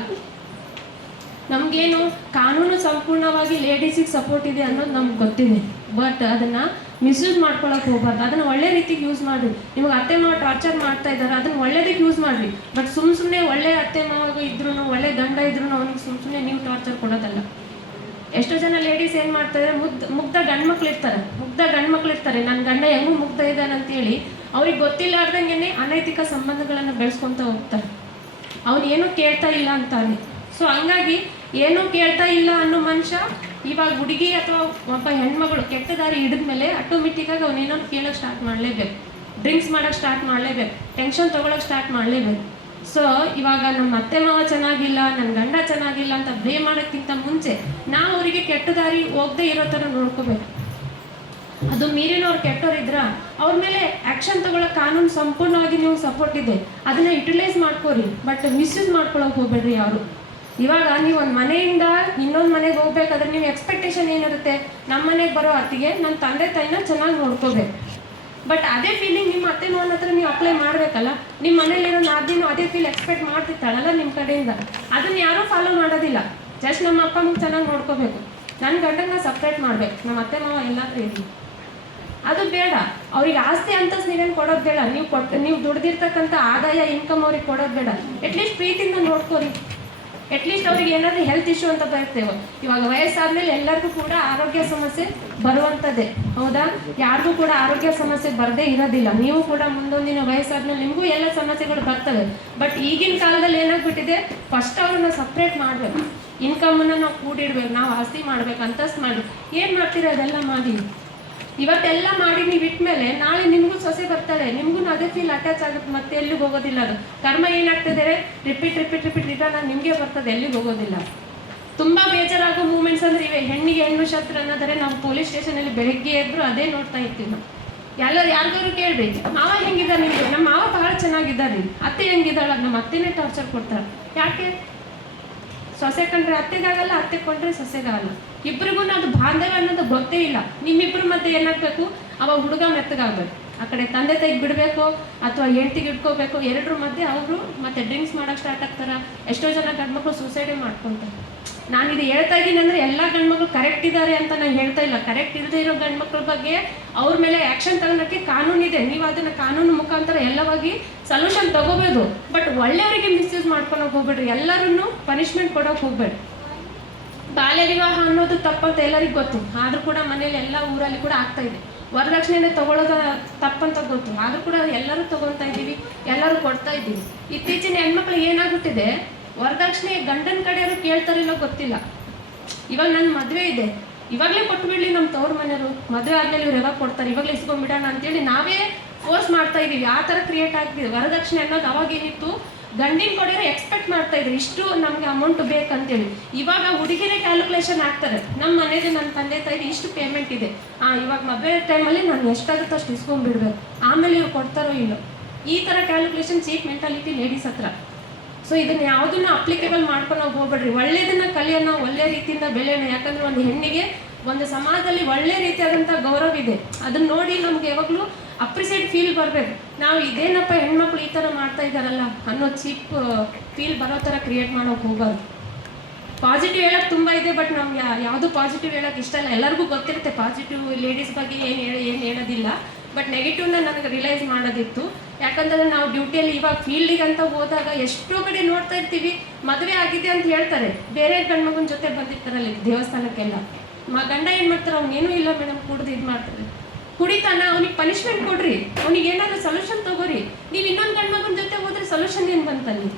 ನಮಗೇನು ಕಾನೂನು ಸಂಪೂರ್ಣವಾಗಿ ಲೇಡೀಸಿಗೆ ಸಪೋರ್ಟ್ ಇದೆ ಅನ್ನೋದು ನಮ್ಗೆ ಗೊತ್ತಿದೆ, ಬಟ್ ಅದನ್ನು ಮಿಸ್ಯೂಸ್ ಮಾಡ್ಕೊಳಕ್ಕೆ ಹೋಗ್ಬಾರ್ದು. ಅದನ್ನು ಒಳ್ಳೆ ರೀತಿಗೆ ಯೂಸ್ ಮಾಡಿರಿ. ನಿಮಗೆ ಅತ್ತೆ ಮಾವ ಟಾರ್ಚರ್ ಮಾಡ್ತಾ ಇದ್ದಾರೆ, ಅದನ್ನು ಒಳ್ಳೇದಕ್ಕೆ ಯೂಸ್ ಮಾಡಿರಿ. ಬಟ್ ಸುಮ್ಮನೆ ಒಳ್ಳೆ ಅತ್ತೆ ಮಾವಾಗ ಇದ್ರೂ, ಒಳ್ಳೆ ಗಂಡ ಇದ್ರೂ ಅವನಿಗೆ ಸುಮ್ಮನೆ ನೀವು ಟಾರ್ಚರ್ ಕೊಡೋದಲ್ಲ. ಎಷ್ಟೋ ಜನ ಲೇಡೀಸ್ ಏನು ಮಾಡ್ತಾರೆ, ಮುಗ್ಧ ಗಂಡ್ಮಕ್ಳು ಇರ್ತಾರೆ, ನನ್ನ ಗಂಡ ಹೆಂಗೂ ಮುಗ್ಧ ಇದ್ದಾನೆ ಅಂತೇಳಿ ಅವ್ರಿಗೆ ಗೊತ್ತಿಲ್ಲಾರ್ದಂಗೆ ಅನೈತಿಕ ಸಂಬಂಧಗಳನ್ನು ಬೆಳೆಸ್ಕೊತ ಹೋಗ್ತಾರೆ. ಅವನು ಏನೂ ಕೇಳ್ತಾ ಇಲ್ಲ ಅಂತಾನೆ. ಸೊ ಹಂಗಾಗಿ ಏನೂ ಕೇಳ್ತಾ ಇಲ್ಲ ಅನ್ನೋ ಮನುಷ್ಯ ಇವಾಗ ಹುಡುಗಿ ಅಥವಾ ಒಬ್ಬ ಹೆಣ್ಮಗಳು ಕೆಟ್ಟ ದಾರಿ ಹಿಡಿದ್ಮೇಲೆ ಆಟೋಮೆಟಿಕ್ಕಾಗಿ ಅವನೇನೋ ಕೇಳೋಕ್ಕೆ ಸ್ಟಾರ್ಟ್ ಮಾಡಲೇಬೇಕು, ಡ್ರಿಂಕ್ಸ್ ಮಾಡೋಕ್ಕೆ ಸ್ಟಾರ್ಟ್ ಮಾಡಲೇಬೇಕು, ಟೆನ್ಷನ್ ತೊಗೊಳಕ್ಕೆ ಸ್ಟಾರ್ಟ್ ಮಾಡಲೇಬೇಕು. ಸೊ ಇವಾಗ ನಮ್ಮ ಅತ್ತೆ ಮಾವ ಚೆನ್ನಾಗಿಲ್ಲ, ನನ್ನ ಗಂಡ ಚೆನ್ನಾಗಿಲ್ಲ ಅಂತ ಬ್ಲೇಮ್ ಮಾಡೋಕ್ಕಿಂತ ಮುಂಚೆ ನಾವು ಅವರಿಗೆ ಕೆಟ್ಟ ದಾರಿ ಹೋಗದೆ ಇರೋ ಥರ ನೋಡ್ಕೋಬೇಕು. ಅದು ಮೀರಿನವ್ರು ಕೆಟ್ಟೋರಿದ್ರ ಅವ್ರ ಮೇಲೆ ಆ್ಯಕ್ಷನ್ ತೊಗೊಳಕ್ಕೆ ಕಾನೂನು ಸಂಪೂರ್ಣವಾಗಿ ನೀವು ಸಪೋರ್ಟ್ ಇದೆ, ಅದನ್ನು ಯುಟಿಲೈಸ್ ಮಾಡ್ಕೋರಿ. ಬಟ್ ಮಿಸ್ಯೂಸ್ ಮಾಡ್ಕೊಳಕ್ಕೆ ಹೋಗ್ಬೇಡ್ರಿ ಯಾರು. ಇವಾಗ ನೀವು ಒಂದು ಮನೆಯಿಂದ ಇನ್ನೊಂದು ಮನೆಗೆ ಹೋಗ್ಬೇಕಾದ್ರೆ ನೀವು ಎಕ್ಸ್ಪೆಕ್ಟೇಷನ್ ಏನಿರುತ್ತೆ, ನಮ್ಮ ಮನೆಗೆ ಬರೋ ಅತ್ತಿಗೆ ನನ್ನ ತಂದೆ ತಾಯಿನ ಚೆನ್ನಾಗಿ ನೋಡ್ಕೋಬೇಕು. ಬಟ್ ಅದೇ ಫೀಲಿಂಗ್ ನಿಮ್ಮ ಅತ್ತೆ ಮಾವನ ಹತ್ರ ನೀವು ಅಪ್ಲೈ ಮಾಡಬೇಕಲ್ಲ. ನಿಮ್ಮ ಮನೇಲಿರೋ ನಾದಿನೂ ಅದೇ ಫೀಲ್ ಎಕ್ಸ್ಪೆಕ್ಟ್ ಮಾಡ್ತಿರ್ತಾಳಲ್ಲ ನಿಮ್ಮ ಕಡೆಯಿಂದ. ಅದನ್ನು ಯಾರೂ ಫಾಲೋ ಮಾಡೋದಿಲ್ಲ. ಜಸ್ಟ್ ನಮ್ಮ ಅಪ್ಪ ಅಮ್ಮಗೆ ಚೆನ್ನಾಗಿ ನೋಡ್ಕೋಬೇಕು, ನನ್ನ ಗಂಡನ್ನ ಸಪ್ರೇಟ್ ಮಾಡಬೇಕು, ನಮ್ಮ ಅತ್ತೆ ಮಾವ ಎಲ್ಲಾದ್ರೂ ಇರಲಿ, ಅದು ಬೇಡ. ಅವ್ರಿಗೆ ಆಸ್ತಿ ಅಂತ ನೀವೇನು ಕೊಡೋದು ಬೇಡ. ನೀವು ದುಡ್ದಿರ್ತಕ್ಕಂಥ ಆದಾಯ ಇನ್ಕಮ್ ಅವ್ರಿಗೆ ಕೊಡೋದು ಬೇಡ. ಅಟ್ಲೀಸ್ಟ್ ಪ್ರೀತಿಯಿಂದ ನೋಡ್ಕೋರಿ. ಅಟ್ಲೀಸ್ಟ್ ಅವ್ರಿಗೆ ಏನಾದರೂ ಹೆಲ್ತ್ ಇಶ್ಯೂ ಅಂತ ಬರ್ತೇವೆ. ಇವಾಗ ವಯಸ್ಸಾದ್ಮೇಲೆ ಎಲ್ಲರಿಗೂ ಕೂಡ ಆರೋಗ್ಯ ಸಮಸ್ಯೆ ಬರುವಂಥದ್ದೇ, ಹೌದಾ? ಯಾರಿಗೂ ಕೂಡ ಆರೋಗ್ಯ ಸಮಸ್ಯೆ ಬರದೇ ಇರೋದಿಲ್ಲ. ನೀವು ಕೂಡ ಮುಂದೊಂದಿನ ವಯಸ್ಸಾದ್ಮೇಲೆ ನಿಮಗೂ ಎಲ್ಲ ಸಮಸ್ಯೆಗಳು ಬರ್ತವೆ. ಬಟ್ ಈಗಿನ ಕಾಲದಲ್ಲಿ ಏನಾಗ್ಬಿಟ್ಟಿದೆ, ಫಸ್ಟ್ ಅವ್ರನ್ನ ಸಪ್ರೇಟ್ ಮಾಡಬೇಕು, ಇನ್ಕಮನ್ನು ನಾವು ಕೂಡಿಡ್ಬೇಕು, ನಾವು ಆಸ್ತಿ ಮಾಡ್ಬೇಕು, ಅಂತಸ್ತು ಮಾಡಿ ಏನು ಮಾಡ್ತೀರ ಅದೆಲ್ಲ ಮಾಡಿ. ಇವತ್ತೆಲ್ಲ ಮಾಡಿ ನೀವು ಇಟ್ಮೇಲೆ ನಾಳೆ ನಿಮಗೂ ಸೊಸೆ ಬರ್ತಾಳೆ, ನಿಮಗೂ ಅದೇ ಫೀಲ್ ಅಟ್ಯಾಚ್ ಆಗುತ್ತೆ, ಮತ್ತೆ ಎಲ್ಲಿಗೆ ಹೋಗೋದಿಲ್ಲ. ಅದು ಕರ್ಮ ಏನಾಗ್ತದೆ, ರಿಪೀಟ್ ರಿಟರ್ನ್ ನಿಮಗೆ ಬರ್ತದೆ, ಎಲ್ಲಿಗೆ ಹೋಗೋದಿಲ್ಲ. ತುಂಬ ಬೇಜಾರಾಗೋ ಮೂಮೆಂಟ್ಸ್ ಅಂದರೆ ಇವೆ. ಹೆಣ್ಣಿಗೆ ಹೆಣ್ಣು ಶತ್ರು ಅನ್ನೋದರೆ ನಾವು ಪೊಲೀಸ್ ಸ್ಟೇಷನಲ್ಲಿ ಬೆಳಗ್ಗೆ ಎದ್ರು ಅದೇ ನೋಡ್ತಾ ಇರ್ತೀವಿ. ನಾವು ಯಾರಿಗಾದ್ರು ಕೇಳ್ರಿ, ಮಾವ ಹೆಂಗಿದ್ದಾರೆ ನಿಮಗೆ? ನಮ್ಮ ಮಾವ ಬಹಳ ಚೆನ್ನಾಗಿದ್ದಾರೆ. ಅತ್ತೆ ಹೆಂಗಿದ್ದಾಳ? ನಮ್ಮ ಅತ್ತೆನೇ ಟಾರ್ಚರ್ ಕೊಡ್ತಾಳೆ. ಯಾಕೆ? ಸೊಸೆ ಕಂಡ್ರೆ ಅತ್ತೆಗಾಗಲ್ಲ, ಅತ್ತೆ ಕೊಂಡ್ರೆ ಸೊಸೆಗಾಗಲ್ಲ. ಇಬ್ಬರಿಗೂ ಅದು ಬಾಂಧವ್ಯ ಅನ್ನೋದು ಗೊತ್ತೇ ಇಲ್ಲ. ನಿಮ್ಮಿಬ್ಬರ ಮಧ್ಯೆ ಏನಾಗಬೇಕು, ಅವಾಗ ಹುಡುಗ ಮೆತ್ತಗಾಗಬೇಕು, ಆ ಕಡೆ ತಂದೆ ತಾಯಿಗೆ ಬಿಡಬೇಕು ಅಥವಾ ಹೆಂಡ್ತಿಗೆ ಇಟ್ಕೋಬೇಕು. ಎರಡರ ಮಧ್ಯೆ ಅವರು ಮತ್ತೆ ಡ್ರಿಂಕ್ಸ್ ಮಾಡೋಕ್ಕೆ ಸ್ಟಾರ್ಟ್ ಆಗ್ತಾರೆ. ಎಷ್ಟೋ ಜನ ಗಂಡ್ಮಕ್ಳು ಸೂಸೈಡೇ ಮಾಡ್ಕೊತಾರೆ. ನಾನು ಇದು ಹೇಳ್ತಾ ಇದ್ದೀನಿ ಅಂದರೆ ಎಲ್ಲ ಗಂಡ್ಮಕ್ಳು ಕರೆಕ್ಟ್ ಇದ್ದಾರೆ ಅಂತ ನಾನು ಹೇಳ್ತಾ ಇಲ್ಲ. ಕರೆಕ್ಟ್ ಇಲ್ಲದೆ ಇರೋ ಗಂಡ್ಮಕ್ಳ ಬಗ್ಗೆ ಅವ್ರ ಮೇಲೆ ಆ್ಯಕ್ಷನ್ ತಗೊಳಕ್ಕೆ ಕಾನೂನಿದೆ. ನೀವು ಅದನ್ನು ಕಾನೂನು ಮುಖಾಂತರ ಎಲ್ಲವಾಗಿ ಸೊಲ್ಯೂಷನ್ ತಗೋಬೋದು. ಬಟ್ ಒಳ್ಳೆಯವರಿಗೆ ಮಿಸ್ಯೂಸ್ ಮಾಡ್ಕೊಳಕ್ಕೆ ಹೋಗ್ಬೇಡ್ರಿ, ಎಲ್ಲರನ್ನೂ ಪನಿಷ್ಮೆಂಟ್ ಕೊಡೋಕೆ ಹೋಗ್ಬೇಡ್ರಿ. ಬಾಲ್ಯ ವಿವಾಹ ಅನ್ನೋದು ತಪ್ಪಂತ ಎಲ್ಲರಿಗೂ ಗೊತ್ತು, ಆದರೂ ಕೂಡ ಮನೇಲಿ ಎಲ್ಲ ಊರಲ್ಲಿ ಕೂಡ ಆಗ್ತಾ ಇದೆ. ವರದಕ್ಷಿಣೆ ತಗೊಳ್ಳೋದು ತಪ್ಪಂತ ಗೊತ್ತು, ಆದರೂ ಕೂಡ ಎಲ್ಲರೂ ತೊಗೊತಾ ಇದ್ದೀವಿ, ಎಲ್ಲರೂ ಕೊಡ್ತಾ ಇದ್ದೀವಿ. ಇತ್ತೀಚಿನ ಹೆಣ್ಮಕ್ಳಿಗೆ ಏನಾಗುತ್ತಿದೆ, ವರದಕ್ಷಿಣೆ ಗಂಡನ ಕಡೆಯವರು ಕೇಳ್ತಾರಿಲ್ಲೋ ಗೊತ್ತಿಲ್ಲ. ಇವಾಗ ನನ್ನ ಮದುವೆ ಇದೆ, ಇವಾಗಲೇ ಕೊಟ್ಟು ಬಿಡಲಿ ನಮ್ಮ ತವ್ರ ಮನೆಯವರು, ಮದುವೆ ಆದಮೇಲೆ ಇವ್ರು ಯಾವಾಗ ಕೊಡ್ತಾರೆ, ಇವಾಗಲೇ ಇಸ್ಕೊಂಡ್ಬಿಡೋಣ ಅಂತೇಳಿ ನಾವೇ ಫೋರ್ಸ್ ಮಾಡ್ತಾ ಇದ್ದೀವಿ. ಆ ಥರ ಕ್ರಿಯೇಟ್ ಆಗ್ತಿದೆ. ವರದಕ್ಷಿಣೆ ಅನ್ನೋದು ಅವಾಗೇನಿತ್ತು, ಗಂಡಿನ ಕೊಡೋರು ಎಕ್ಸ್ಪೆಕ್ಟ್ ಮಾಡ್ತಾ ಇದ್ರು ಇಷ್ಟು ನಮಗೆ ಅಮೌಂಟ್ ಬೇಕಂತೇಳಿ. ಇವಾಗ ಹುಡುಗಿರೇ ಕ್ಯಾಲ್ಕುಲೇಷನ್ ಆಗ್ತಾರೆ, ನಮ್ಮ ಮನೇಲಿ ನನ್ನ ತಂದೆ ತಾಯಿಗೆ ಇಷ್ಟು ಪೇಮೆಂಟ್ ಇದೆ, ಇವಾಗ ಮದುವೆ ಟೈಮಲ್ಲಿ ನಾನು ಎಷ್ಟಾಗುತ್ತೋ ಅಷ್ಟು ಇಸ್ಕೊಂಡ್ಬಿಡ್ಬೇಕು, ಆಮೇಲೆ ಇವ್ರು ಕೊಡ್ತಾರೋ ಇಲ್ಲೋ. ಈ ಥರ ಕ್ಯಾಲ್ಕುಲೇಷನ್ ಚೀಪ್ ಮೆಂಟಾಲಿಟಿ ಲೇಡೀಸ್ ಹತ್ರ. ಸೊ ಇದನ್ನ ಯಾವುದನ್ನು ಅಪ್ಲಿಕೇಬಲ್ ಮಾಡ್ಕೊಂಡು ಹೋಗ್ಬೇಡ್ರಿ. ಒಳ್ಳೆಯದನ್ನ ಕಲಿಯೋಣ, ಒಳ್ಳೆ ರೀತಿಯಿಂದ ಬೆಳೆಯೋಣ. ಯಾಕಂದರೆ ಒಂದು ಹೆಣ್ಣಿಗೆ ಒಂದು ಸಮಾಜದಲ್ಲಿ ಒಳ್ಳೆ ರೀತಿಯಾದಂಥ ಗೌರವ ಇದೆ. ಅದನ್ನ ನೋಡಿ ನಮ್ಗೆ ಯಾವಾಗಲೂ ಅಪ್ರಿಸಿಯೇಟ್ ಫೀಲ್ ಬರಬೇಕು. ನಾವು ಇದೇನಪ್ಪ ಹೆಣ್ಮಕ್ಳು ಈ ಥರ ಮಾಡ್ತಾ ಇದ್ದಾರಲ್ಲ ಅನ್ನೋ ಚೀಪ್ ಫೀಲ್ ಬರೋ ಥರ ಕ್ರಿಯೇಟ್ ಮಾಡೋಕೆ ಹೋಗೋದು. ಪಾಸಿಟಿವ್ ಹೇಳೋಕ್ಕೆ ತುಂಬ ಇದೆ, ಬಟ್ ನಮ್ಗೆ ಯಾವುದು ಪಾಸಿಟಿವ್ ಹೇಳೋಕ್ಕೆ ಇಷ್ಟ ಇಲ್ಲ. ಎಲ್ಲರಿಗೂ ಗೊತ್ತಿರುತ್ತೆ ಪಾಸಿಟಿವ್ ಲೇಡೀಸ್ ಬಗ್ಗೆ ಏನು ಹೇಳೋದಿಲ್ಲ, ಬಟ್ ನೆಗೆಟಿವ್ನ ನನಗೆ ರಿಯಲೈಸ್ ಮಾಡೋದಿತ್ತು. ಯಾಕಂದರೆ ನಾವು ಡ್ಯೂಟಿಯಲ್ಲಿ ಇವಾಗ ಫೀಲ್ಡಿಗೆ ಅಂತ ಹೋದಾಗ ಎಷ್ಟೋ ಕಡೆ ನೋಡ್ತಾ ಇರ್ತೀವಿ, ಮದುವೆ ಆಗಿದೆ ಅಂತ ಹೇಳ್ತಾರೆ, ಬೇರೆ ಗಂಡ್ಮಗನ ಜೊತೆ ಬಂದಿರ್ತಾರಲ್ಲ ದೇವಸ್ಥಾನಕ್ಕೆಲ್ಲ. ಗಂಡ ಏನು ಮಾಡ್ತಾರೆ, ಅವ್ನೇನೂ ಇಲ್ಲ ಮೇಡಮ್ ಕುಡ್ದು ಇದು ಮಾಡ್ತಾರೆ, ಕುಡಿತಾನ, ಅವ್ನಿಗೆ ಪನಿಷ್ಮೆಂಟ್ ಕೊಡ್ರಿ, ಅವ್ನಿಗೆ ಏನಾದ್ರು ಸೊಲ್ಯೂಷನ್ ತಗೋರಿ. ನೀವು ಇನ್ನೊಂದು ಗಂಡ್ಮಗನ ಜೊತೆ ಹೋದ್ರೆ ಸೊಲ್ಯೂಷನ್ ಏನು ಬಂತಲ್ಲಿ?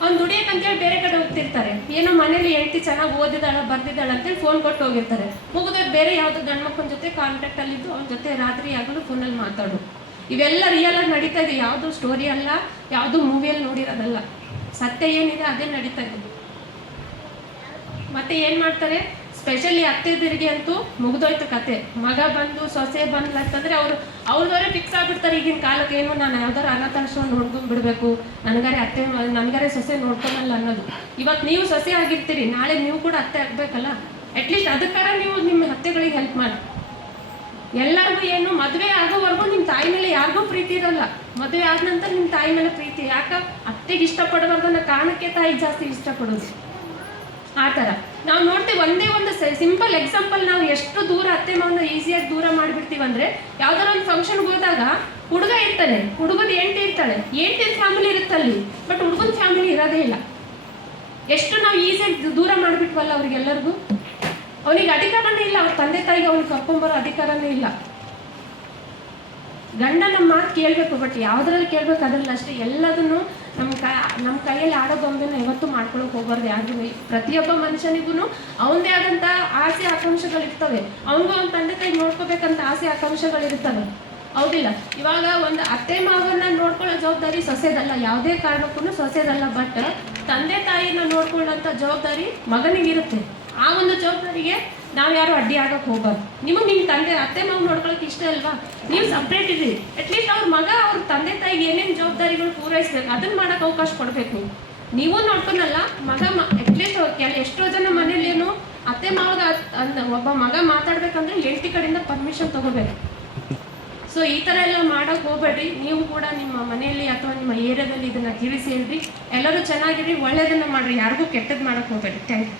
ಅವ್ನು ದುಡಿಯೋಕ್ಕಂತೇಳಿ ಬೇರೆ ಕಡೆ ಹೋಗ್ತಿರ್ತಾರೆ, ಏನೋ ಮನೇಲಿ ಹೆಂಡತಿ ಚೆನ್ನಾಗಿ ಓದಿದಾಳ ಬರ್ದಿದ್ದಾಳೆ ಅಂತೇಳಿ ಫೋನ್ ಕೊಟ್ಟು ಹೋಗಿರ್ತಾರೆ. ಮುಗಿದ್ರೆ ಬೇರೆ ಯಾವುದೋ ಗಂಡ್ಮಕ್ಕನ ಜೊತೆ ಕಾಂಟ್ಯಾಕ್ಟಲ್ಲಿದ್ದು ಅವ್ನ ಜೊತೆ ರಾತ್ರಿ ಆಗಲು ಫೋನಲ್ಲಿ ಮಾತಾಡು. ಇವೆಲ್ಲ ರಿಯಲ್ ಆಗಿ ನಡೀತಾ ಇದೆ, ಯಾವುದು ಸ್ಟೋರಿ ಅಲ್ಲ, ಯಾವುದು ಮೂವಿಯಲ್ಲಿ ನೋಡಿರೋದಲ್ಲ, ಸತ್ಯ ಏನಿದೆ ಅದೇ ನಡೀತಾ ಇದೆ. ಮತ್ತೆ ಏನು ಮಾಡ್ತಾರೆ, ಸ್ಪೆಷಲಿ ಅತ್ತೆದಿರಿಗೆ ಅಂತೂ ಮುಗಿದೋಯ್ತು ಕತೆ. ಮಗ ಬಂದು ಸೊಸೆ ಬಂದ್ಲ ಅಂತಂದರೆ ಅವ್ರದವರೇ ಫಿಕ್ಸ್ ಆಗಿಬಿಡ್ತಾರೆ ಈಗಿನ ಕಾಲಕ್ಕೆ. ಏನು ನಾನು ಯಾವ್ದಾರು ಅನಾಥಾಶ್ರಮ ನೋಡ್ಕೊಂಡ್ಬಿಡ್ಬೇಕು, ನನಗಾರೆ ಸೊಸೆ ನೋಡ್ಕೊಳಲ್ಲ ಅನ್ನೋದು. ಇವತ್ತು ನೀವು ಸೊಸೆ ಆಗಿರ್ತೀರಿ, ನಾಳೆ ನೀವು ಕೂಡ ಅತ್ತೆ ಆಗಬೇಕಲ್ಲ. ಅಟ್ಲೀಸ್ಟ್ ಅದಕ್ಕಾರ ನೀವು ನಿಮ್ಮ ಅತ್ತೆಗಳಿಗೆ ಹೆಲ್ಪ್ ಮಾಡಿ. ಎಲ್ಲರಿಗೂ ಏನು ಮದುವೆ ಆಗೋವರೆಗೂ ನಿಮ್ಮ ತಾಯಿ ಮೇಲೆ ಯಾರಿಗೂ ಪ್ರೀತಿ ಇರಲ್ಲ, ಮದುವೆ ಆದ ನಂತರ ನಿಮ್ಮ ತಾಯಿ ಮೇಲೆ ಪ್ರೀತಿ. ಯಾಕೆ ಅತ್ತೆಗೆ ಇಷ್ಟಪಡಬಾರ್ದು ಅನ್ನೋ ಕಾರಣಕ್ಕೆ ತಾಯಿಗೆ ಜಾಸ್ತಿ ಇಷ್ಟಪಡೋದು. ಆ ಥರ ನಾವು ನೋಡ್ತೀವಿ. ಒಂದೇ ಒಂದು ಸಿಂಪಲ್ ಎಕ್ಸಾಂಪಲ್, ನಾವು ಎಷ್ಟು ದೂರ ಅತ್ತೆ ಮಾವನ್ನ ಈಸಿಯಾಗಿ ದೂರ ಮಾಡಿಬಿಡ್ತೀವಿ ಅಂದರೆ, ಯಾವ್ದಾರ ಒಂದು ಫಂಕ್ಷನ್ಗೆ ಹೋದಾಗ ಹುಡುಗ ಇರ್ತಾನೆ, ಹುಡುಗದ ಹೆಂಡತಿ ಇರ್ತಾಳೆ, ಹೆಂಡತಿ ಫ್ಯಾಮಿಲಿ ಇರುತ್ತಲ್ಲಿ, ಬಟ್ ಹುಡುಗನ ಫ್ಯಾಮಿಲಿ ಇರೋದೇ ಇಲ್ಲ. ಎಷ್ಟು ನಾವು ಈಸಿಯಾಗಿ ದೂರ ಮಾಡಿಬಿಟ್ವಲ್ಲ ಅವ್ರಿಗೆಲ್ಲರಿಗೂ. ಅವನಿಗೆ ಅಧಿಕಾರನೇ ಇಲ್ಲ, ಅವ್ರ ತಂದೆ ತಾಯಿಗೆ ಅವ್ನಿಗೆ ಕರ್ಕೊಂಬರೋ ಅಧಿಕಾರನೇ ಇಲ್ಲ. ಗಂಡ ನಮ್ಮ ಮಾತು ಕೇಳಬೇಕು, ಬಟ್ ಯಾವುದ್ರಲ್ಲಿ ಕೇಳಬೇಕು ಅದರಲ್ಲಿ ಅಷ್ಟೇ. ಎಲ್ಲದನ್ನು ನಮ್ಮ ಕೈಯಲ್ಲಿ ಆಡೋ ಗೊಂಬೆನ ಯಾವತ್ತೂ ಮಾಡ್ಕೊಳಕ್ಕೆ ಹೋಗ್ಬಾರ್ದು ಯಾರಿಗೂ. ಪ್ರತಿಯೊಬ್ಬ ಮನುಷ್ಯನಿಗೂ ಅವನದೇ ಆದಂಥ ಆಸೆ ಆಕಾಂಕ್ಷೆಗಳಿರ್ತವೆ. ಅವನಿಗೂ ಅವ್ನ ತಂದೆ ತಾಯಿ ನೋಡ್ಕೋಬೇಕಂತ ಆಸೆ ಆಕಾಂಕ್ಷೆಗಳಿರ್ತವೆ, ಹೌದಿಲ್ಲ? ಇವಾಗ ಒಂದು ಅತ್ತೆ ಮಾವನ್ನ ನೋಡ್ಕೊಳ್ಳೋ ಜವಾಬ್ದಾರಿ ಸೊಸೆದಲ್ಲ, ಯಾವುದೇ ಕಾರಣಕ್ಕೂ ಸೊಸೆದಲ್ಲ. ಬಟ್ ತಂದೆ ತಾಯಿನ ನೋಡ್ಕೊಳ್ಳೋಂಥ ಜವಾಬ್ದಾರಿ ಮಗನಿಗಿರುತ್ತೆ. ಆ ಒಂದು ಜವಾಬ್ದಾರಿಗೆ ನಾವು ಯಾರು ಅಡ್ಡಿ ಆಗಕ್ಕೆ ಹೋಗ್ಬಾರ್ದು. ನಿಮಗೆ ನಿಮ್ಮ ಅತ್ತೆ ಮಾವು ನೋಡ್ಕೊಳ್ಳೋಕೆ ಇಷ್ಟ ಅಲ್ವಾ, ನೀವು ಸಪ್ರೇಟ್ ಇರಿ. ಅಟ್ಲೀಸ್ಟ್ ಅವ್ರ ಮಗ ಅವ್ರ ತಂದೆ ತಾಯಿಗೆ ಏನೇನು ಜವಾಬ್ದಾರಿಗಳು ಪೂರೈಸ್ಬೇಕು ಅದನ್ನು ಮಾಡೋಕ್ಕೆ ಅವಕಾಶ ಕೊಡಬೇಕು. ನೀವು ನೋಡ್ಕೊಳಲ್ಲ, ಮಗ ಅಟ್ಲೀಸ್ಟ್ ಎಷ್ಟೋ ಜನ ಮನೇಲಿ ಏನು ಅತ್ತೆ ಮಾವಾಗ ಒಬ್ಬ ಮಗ ಮಾತಾಡ್ಬೇಕಂದ್ರೆ ಹೆಂಡತಿ ಕಡೆಯಿಂದ ಪರ್ಮಿಷನ್ ತಗೋಬೇಕು. ಸೊ ಈ ಥರ ಎಲ್ಲ ಮಾಡೋಕ್ಕೆ ಹೋಗ್ಬೇಡ್ರಿ. ನೀವು ಕೂಡ ನಿಮ್ಮ ಮನೆಯಲ್ಲಿ ಅಥವಾ ನಿಮ್ಮ ಏರಿಯಾದಲ್ಲಿ ಇದನ್ನು ತಿಳಿಸಿ ಹೇಳ್ರಿ. ಎಲ್ಲರೂ ಚೆನ್ನಾಗಿರಿ, ಒಳ್ಳೆಯದನ್ನು ಮಾಡಿರಿ, ಯಾರಿಗೂ ಕೆಟ್ಟದ್ದು ಮಾಡೋಕ್ಕೆ ಹೋಗ್ಬೇಡಿ. Thank you.